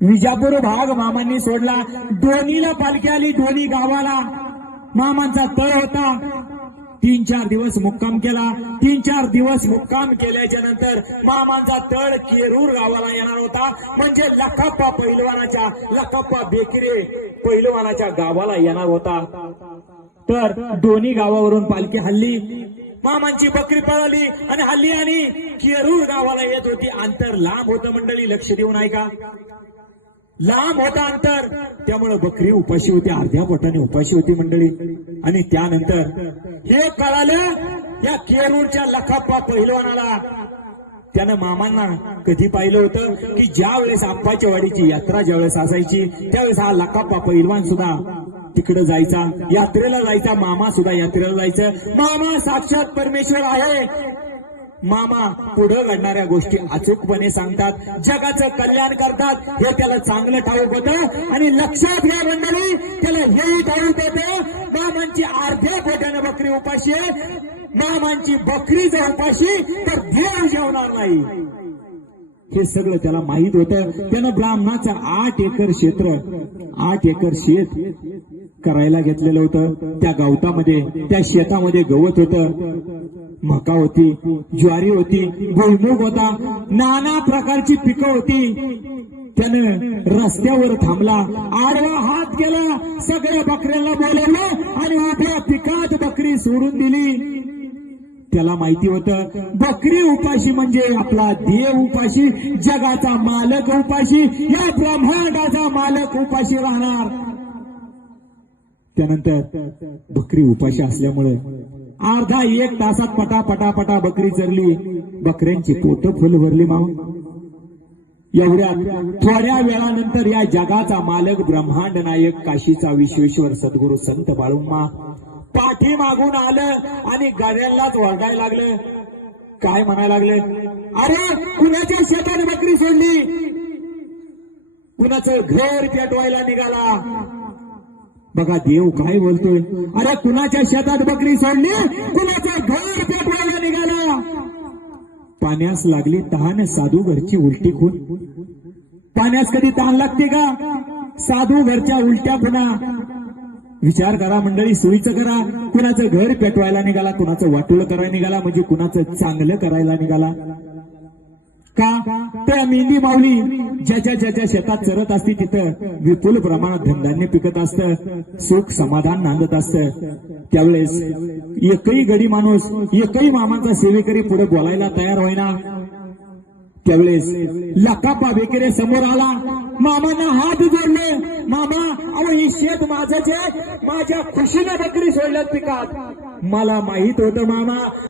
विजापूर भाग मामांनी सोडला। दोन्हीला पालखी आली, दोन्ही गावाला मामांचा तळ होता। 3-4 दिवस मुक्काम केला। 3-4 दिवस मुक्काम केल्याच्या नंतर मामांचा तळ केरूर गावाला येणार होता, म्हणजे लखाप्पा पैलवानाच्या, लखाप्पा बेकरे पैलवानाच्या गावाला येणार होता। तर दोन्ही गावावरून पालखी हल्ली, मामांची बकरी पळाली आणि हल्ली आणि केरूर गावाला येत होती। अंतर लांब होतं मंडळी, लक्ष देऊन ऐका, लांब होता अंतर, त्यामुळे बकरी उपाशी होती, अर्ध्या पोटाने उपाशी होती मंडळी। आणि त्यानंतर हे कळालं या केरूरच्या लखाप्पा पहिलवानाला। त्यानं मामांना कधी पाहिलं होतं की ज्या वेळेस आंबाच्या वाडीची यात्रा ज्यावेळेस असायची त्यावेळेस हा लखाप्पा पहिलवान सुद्धा तिकडे जायचा, यात्रेला जायचा, मामा सुद्धा यात्रेला जायचं। मामा साक्षात परमेश्वर आहे। मामा पुढे घडणाऱ्या गोष्टी अचूकपणे सांगतात, जगाचं कल्याण करतात, हे त्याला चांगलं ठाऊक होतं। आणि लक्षात घ्या मंडळी, त्याला हेही ठाऊक होतं मामांची अर्ध्या पोटाने बकरी उपाशी आहे, मामांची बकरी जर उपाशी तर देव जेवणार नाही, हे सगळं त्याला माहित होतं। त्यानं ब्राह्मणाचं 8 एकर क्षेत्र, 8 एकर शेत करायला घेतलेलं होतं। त्या गवतामध्ये, त्या शेतामध्ये गवत होतं, मका होती, ज्वारी होती, भुईमुग होता, नाना प्रकारची पिकं होती। त्यानं रस्त्यावर थांबला, आडवा हात केला, सगळ्या बकऱ्यांना बोलवलं आणि उभ्या पिकात बकरी सोडून दिली। त्याला माहिती होतं बकरी उपाशी म्हणजे आपला देव उपाशी, जगाचा मालक उपाशी, या ब्रह्मांडाचा मालक उपाशी राहणार। त्यानंतर बकरी उपाशी असल्यामुळे अर्धा 1 तासात पटा बकरी चरली, बकऱ्यांची पोटं फुल भरली। मामा एवढ्या थोड्या वेळानंतर या जगाचा मालक ब्रह्मांड नायक काशीचा विश्वेश्वर सद्गुरू संत बाळूम्मा पाठी मागून आलं आणि गाड्यांनाच ओरडायला लागलं। काय म्हणायला लागलं, अरे कुणाच्या शेतात बकरी सोडली, कुणाचं घर पेटवायला निघाला। बघा देव काय बोलतोय, अरे कुणाच्या शेतात बकरी सोडली, कुणाचं घर पेटवायला निघाला। पाण्यास लागली तहान, साधू घरची उलटी खून। पाण्यास कधी तहान लागते का? साधू घरच्या उलट्या खुना। विचार करा मंडळी, सोयीचं करा, कुणाचं घर पेटवायला निघाला, कुणाचं वाटोळं करायला निघाला, म्हणजे कुणाचं चांगलं करायला निघाला का? तर मेंढी माऊली ज्याच्या शेतात चरत असते तिथं विपुल प्रमाणात धनधान्य पिकत असतं, सुख समाधान नांदत असतं। त्यावेळेस एकही गडी माणूस, एकही मामांचा सेवेकरी पुढे बोलायला तयार होईना। त्यावेळेस लखाप्पा बेकरे समोर आला, मामांना हात जोडले, मामा अहो ही शेत माझंच आहे, माझ्या खुशीने बकरी सोडल्यात पिकात। मला माहित होतं मामा